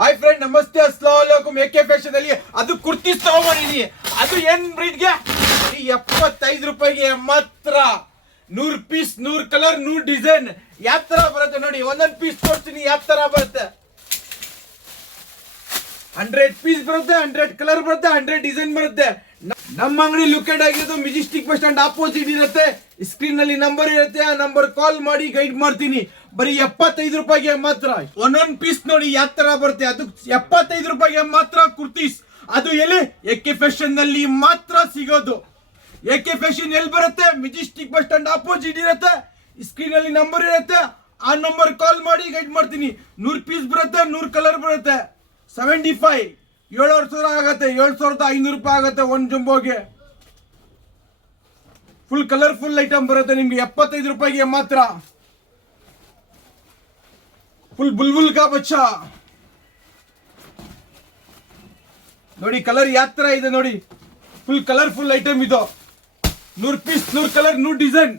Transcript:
Hi friend, ನಮಸ್ತೆ, ಅಸ್ಸಲಾಮು ಅಲೈಕುಂ. A K fashion ಅಲ್ಲಿ ಅದು ಕುರ್ತೀಸ್ ತಗೊಂಡಿನಿ. ಅದು ಏನ್ ಬ್ರೀಡ್ಗೆ 75 ರೂಪಾಯಿಗೆ ಮಾತ್ರ 100 ಪೀಸ್, 100 ಕಲರ್, 100 ಡಿಸೈನ್. ಯಾವ ತರ ಬರುತ್ತೆ ನೋಡಿ, ಒಂದೊಂದು ಪೀಸ್ ತೋರಿಸ್ತೀನಿ ಯಾವ ತರ ಬರುತ್ತೆ. 100 ಪೀಸ್ ಬರುತ್ತೆ, 100 ಕಲರ್ ಬರುತ್ತೆ, 100 ಡಿಸೈನ್ ಬರುತ್ತೆ. ನಮ್ಮ ಅಂಗಡಿ ಲೊಕೇಟ್ ಆಗಿರೋದು ಮೆಜೆಸ್ಟಿಕ್ ಬಸ್ ಸ್ಟ್ಯಾಂಡ್ ಆಪೋಸಿಟ್ ಇರುತ್ತೆ. ಸ್ಕ್ರೀನ್ ನಲ್ಲಿ ನಂಬರ್ ಇರುತ್ತೆ, ಆ ನಂಬರ್ ಕಾಲ್ ಮಾಡಿ ಗೈಡ್ ಮಾಡ್ತೀನಿ. ಬರೀ 75 ರೂಪಾಯಿಗೆ ಮಾತ್ರ. ಒಂದೊಂದು ಪೀಸ್ ನೋಡಿ ಯಾವ ತರ ಬರುತ್ತೆ. ಅದು 75 ರೂಪಾಯಿಗೆ ಮಾತ್ರ ಕುರ್ತೀಸ್. ಅದು ಎಲ್ಲಿ? ಎಕೆ ಫ್ಯಾಷನ್ ನಲ್ಲಿ ಮಾತ್ರ ಸಿಗೋದು. ಎಕೆ ಫ್ಯಾಷನ್ ಎಲ್ಲಿ ಬರುತ್ತೆ? ಮೆಜೆಸ್ಟಿಕ್ ಬಸ್ ಸ್ಟ್ಯಾಂಡ್ ಆಪೋಸಿಟ್ ಇರುತ್ತೆ. ಸ್ಕ್ರೀನ್ ಅಲ್ಲಿ ನಂಬರ್ ಇರುತ್ತೆ, ಆ ನಂಬರ್ ಕಾಲ್ ಮಾಡಿ ಗೈಡ್ ಮಾಡ್ತೀನಿ. 100 ಪೀಸ್ ಬರುತ್ತೆ, 100 ಕಲರ್ ಬರುತ್ತೆ. 75 7,000 ಆಗುತ್ತೆ, 7,500 ರೂಪಾಯಿ ಆಗುತ್ತೆ ಒಂದು ಜಂಬೋಗೆ. ಫುಲ್ ಕಲರ್ಫುಲ್ ಐಟಮ್ ಬರುತ್ತೆ ನಿಮ್ಗೆ 75 ರೂಪಾಯಿಗೆ ಮಾತ್ರ. ಫುಲ್ ಬುಲ್ಬುಲ್ ಕಾ ಬಚ್ಚಾ ನೋಡಿ, ಕಲರ್ ಯಾವ ತರ ಇದೆ ನೋಡಿ. ಫುಲ್ ಕಲರ್ಫುಲ್ ಐಟಮ್ ಇದು. 100 ಪೀಸ್, 100 ಕಲರ್, 100 ಡಿಸೈನ್.